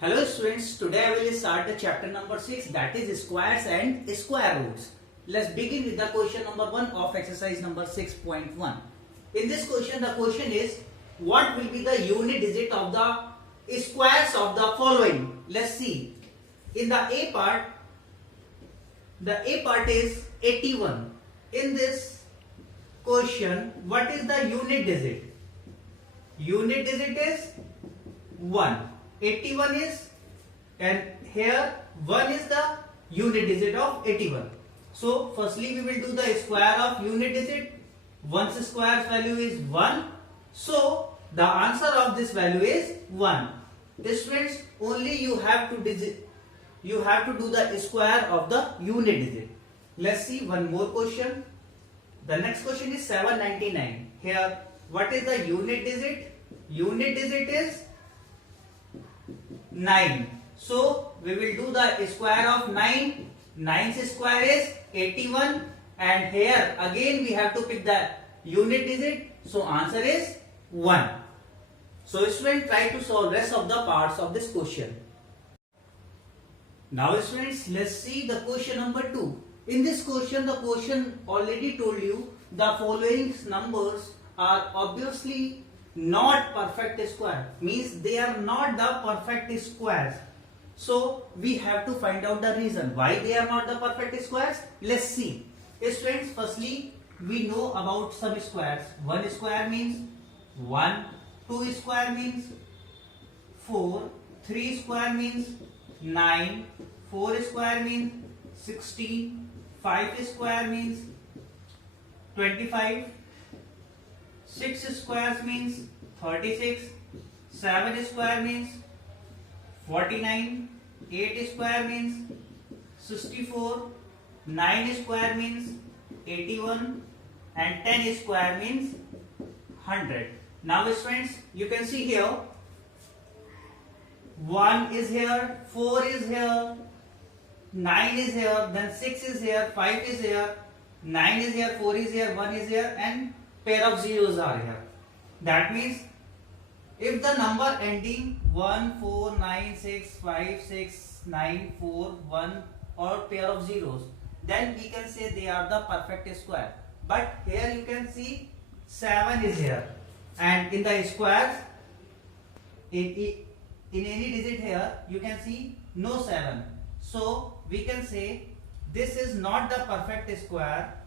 Hello students, today I will start the chapter number 6, that is squares and square roots. Let's begin with the question number 1 of exercise number 6.1. In this question, the question is, what will be the unit digit of the squares of the following? Let's see. In the A part is 81. In this question, what is the unit digit? Unit digit is 1. 81 is, and here 1 is the unit digit of 81. So firstly we will do the square of unit digit. 1's square value is 1. So the answer of this value is 1. This means only you have to do the square of the unit digit. Let's see one more question. The next question is 799. Here what is the unit digit? Unit digit is 9. So we will do the square of 9. 9's square is 81, and here again we have to pick the unit digit. So answer is 1. So students, try to solve rest of the parts of this question. Now students, let's see the question number 2. In this question, the question already told you the following numbers are obviously not perfect square, means they are not the perfect squares. So we have to find out the reason why they are not the perfect squares. Let's see. Students, firstly we know about some squares. 1 square means 1, 2 square means 4, 3 square means 9, 4 square means 16, 5 square means 25, 6 squares means 36, 7 square means 49, 8 square means 64, 9 square means 81, and 10 square means 100. Now friends, you can see here 1 is here, 4 is here, 9 is here, then 6 is here, 5 is here, 9 is here, 4 is here, 1 is here, and pair of zeros are here. That means if the number ending 1, 4, 9, 6, 5, 6, 9, 4, 1 or pair of zeros, then we can say they are the perfect square. But here you can see 7 is here, and in the squares, in any digit here you can see no 7. So we can say this is not the perfect square.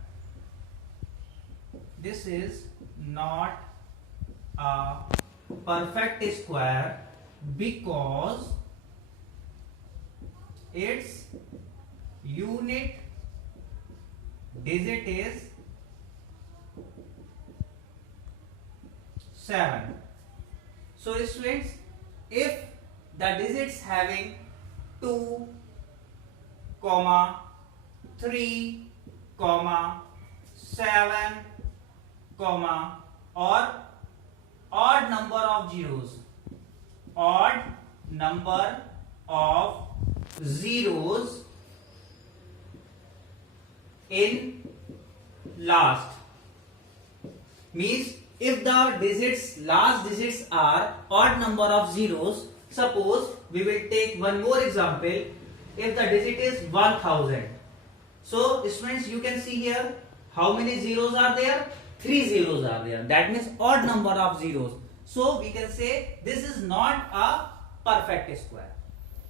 This is not a perfect square because its unit digit is 7. So students, if the digits having 2, 3, 7, or odd number of zeros in last, means if the last digits are odd number of zeros. Suppose we will take one more example. If the digit is 1000, so students, you can see here how many zeros are there? 3 zeros are there. That means odd number of zeros. So we can say this is not a perfect square.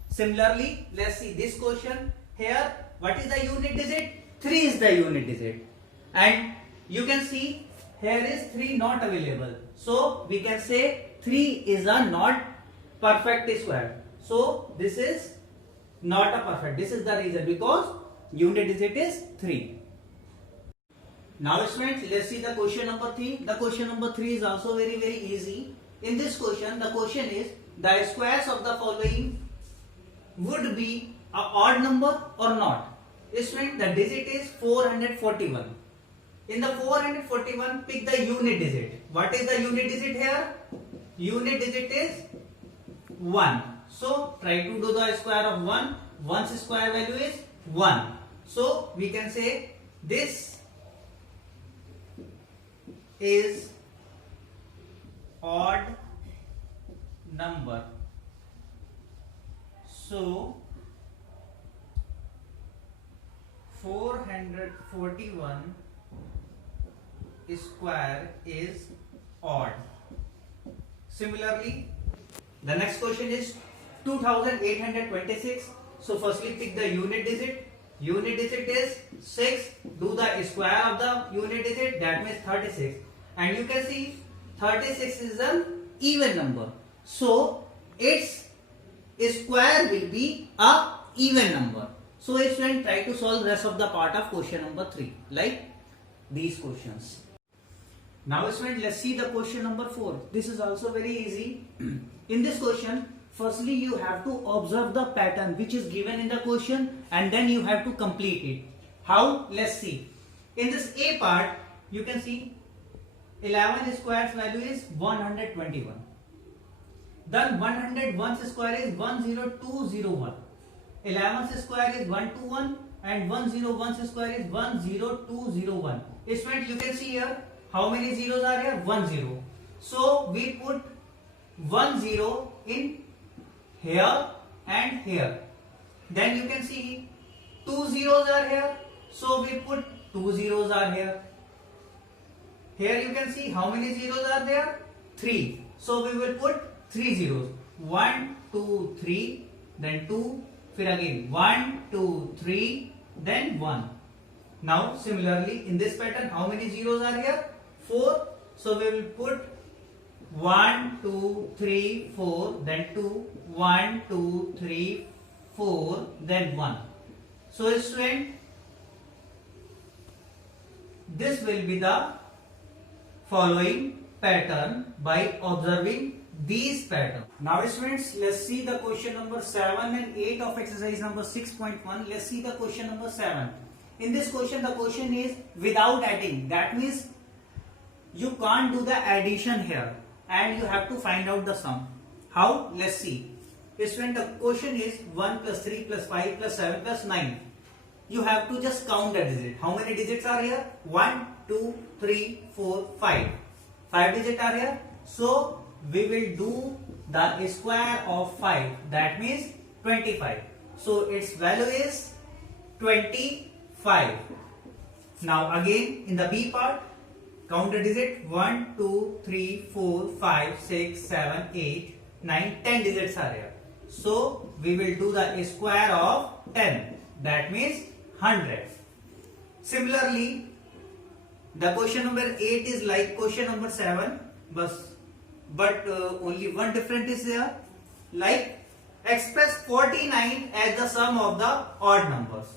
Similarly, let's see this question. Here, what is the unit digit? 3 is the unit digit. And you can see here is 3 not available. So we can say 3 is a not perfect square. So this is not a perfect. This is the reason, because unit digit is 3. Now students, let's see the question number 3. The question number 3 is also very easy. In this question, the question is the squares of the following would be a odd number or not. Students, the digit is 441. In the 441, pick the unit digit. What is the unit digit here? Unit digit is 1. So try to do the square of 1. 1's square value is 1. So we can say this is odd number. So 441 square is odd. Similarly, the next question is 2826. So firstly pick the unit digit. Unit digit is 6. Do the square of the unit digit, that means 36. And you can see 36 is an even number. So its square will be a even number. So student, try to solve rest of the part of question number 3 like these questions. Now student, let's see the question number 4. This is also very easy. In this question, firstly you have to observe the pattern which is given in the question and then you have to complete it. How? Let's see. In this A part, you can see 11 squares value is 121. Then 101 square is 10201. 11 square is 121 and 101 square is 10201. Student, you can see here how many zeros are here? 10. So we put 10 in here and here. Then you can see 2 zeros are here. So we put 2 zeros are here. Here you can see how many zeros are there? 3. So we will put 3 zeros. 1, 2, 3, then 2, फिर again 1, 2, 3, then 1. Now similarly in this pattern, how many zeros are here? 4. So we will put 1, 2, 3, 4, then 2, 1, 2, 3, 4, then 1. So student, this will be the following pattern by observing these patterns. Now students, let's see the question number 7 and 8 of exercise number 6.1. Let's see the question number 7. In this question, the question is without adding. That means you can't do the addition here and you have to find out the sum. How? Let's see. Student, the question is 1 plus 3 plus 5 plus 7 plus 9. You have to just count the digits. How many digits are here? 1, 2, 3, 4, 5. 5 digits are here. So we will do the square of 5. That means 25. So its value is 25. Now again in the B part, count the digit. 1, 2, 3, 4, 5, 6, 7, 8, 9, 10 digits are here. So we will do the square of 10. That means 100. Similarly, the question number 8 is like question number 7, but only one difference is there. Like express 49 as the sum of the odd numbers.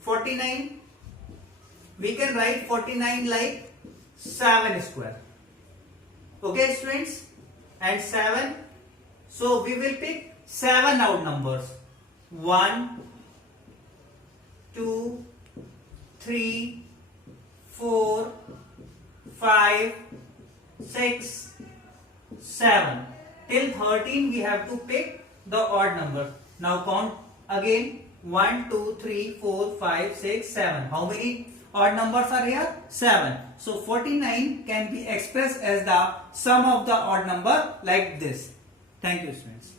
49, we can write 49 like 7 square. Okay students, and 7. So we will pick 7 odd numbers. 1, 2, 3, 4, 5, 6, 7. Till 13 we have to pick the odd number. Now count again. 1, 2, 3, 4, 5, 6, 7. How many odd numbers are here? 7. So 49 can be expressed as the sum of the odd number like this. Thank you students.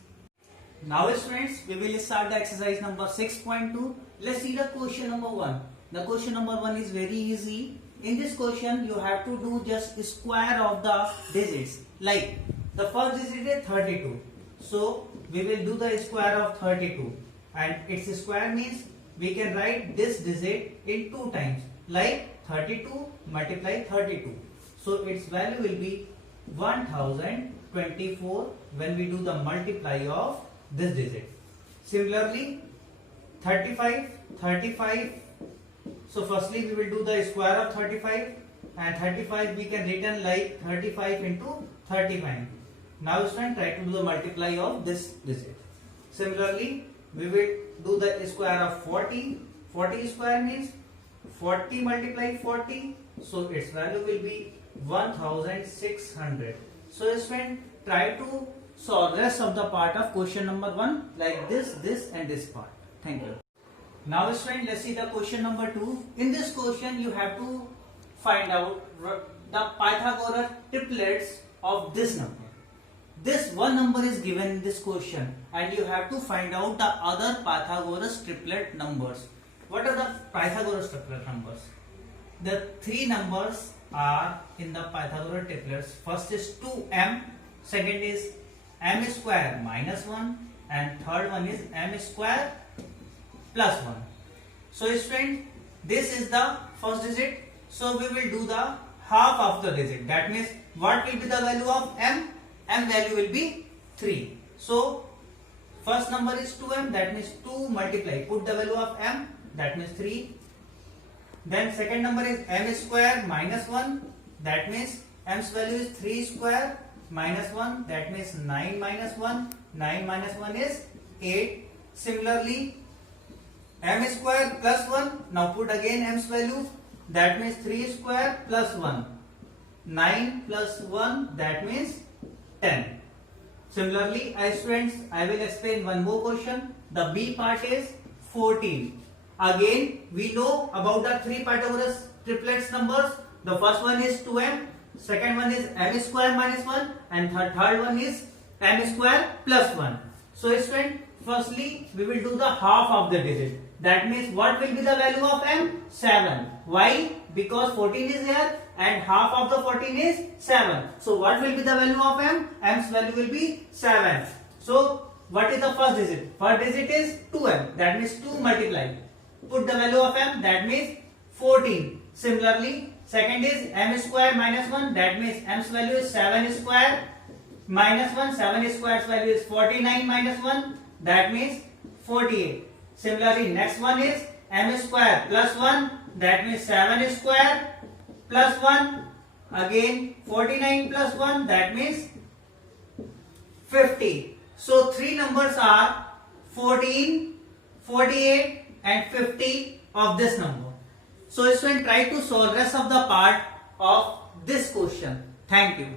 Now students, we will start the exercise number 6.2. Let's see the question number 1. The question number 1 is very easy. In this question, you have to do just square of the digits. Like the first digit is 32. So we will do the square of 32. And its square means we can write this digit in 2 times. Like 32 multiply 32. So its value will be 1024 when we do the multiply of this digit. Similarly, 35. So firstly we will do the square of 35, and 35 we can written like 35 into 35. Now student, try to do the multiply of this digit. Similarly, we will do the square of 40. 40 square means 40 multiply 40. So its value will be 1600. So student, try to solve rest of the part of question number 1 like this and this part. Thank you. Now student, let's see the question number 2. In this question you have to find out the Pythagoras triplets of this number. this one number is given in this question and you have to find out the other Pythagoras triplet numbers. What are the Pythagoras triplet numbers? The three numbers are in the Pythagoras triplets. First is 2m, second is m square minus 1 and third one is m square plus 1. So student, this is the first digit. So we will do the half of the digit. That means what will be the value of m? M value will be 3. So first number is 2m, that means 2 multiply. Put the value of m, that means 3. Then second number is m square minus 1, that means m's value is 3 square minus 1, that means 9 minus 1. 9 minus 1 is 8. Similarly, m square plus 1, now put again m's value, that means 3 square plus 1. 9 plus 1, that means 10. Similarly, students, I will explain one more question. The B part is 14. Again, we know about the three Pythagoras triplets numbers. The first one is 2m, second one is m square minus 1 and third one is m square plus 1. So student, firstly we will do the half of the digit. That means what will be the value of m? 7. Why? Because 14 is here and half of the 14 is 7. So what will be the value of m? M's value will be 7. So what is the first digit? First digit is 2m, that means 2 multiply. Put the value of m, that means 14. Similarly, second is m square minus 1, that means m's value is 7 square minus 1. 7 square's value is 49 minus 1, that means 48. Similarly, next one is m square plus 1, that means 7 square plus 1, again 49 plus 1, that means 50. So three numbers are 14, 48 and 50 of this number. So student, try to solve rest of the part of this question. Thank you.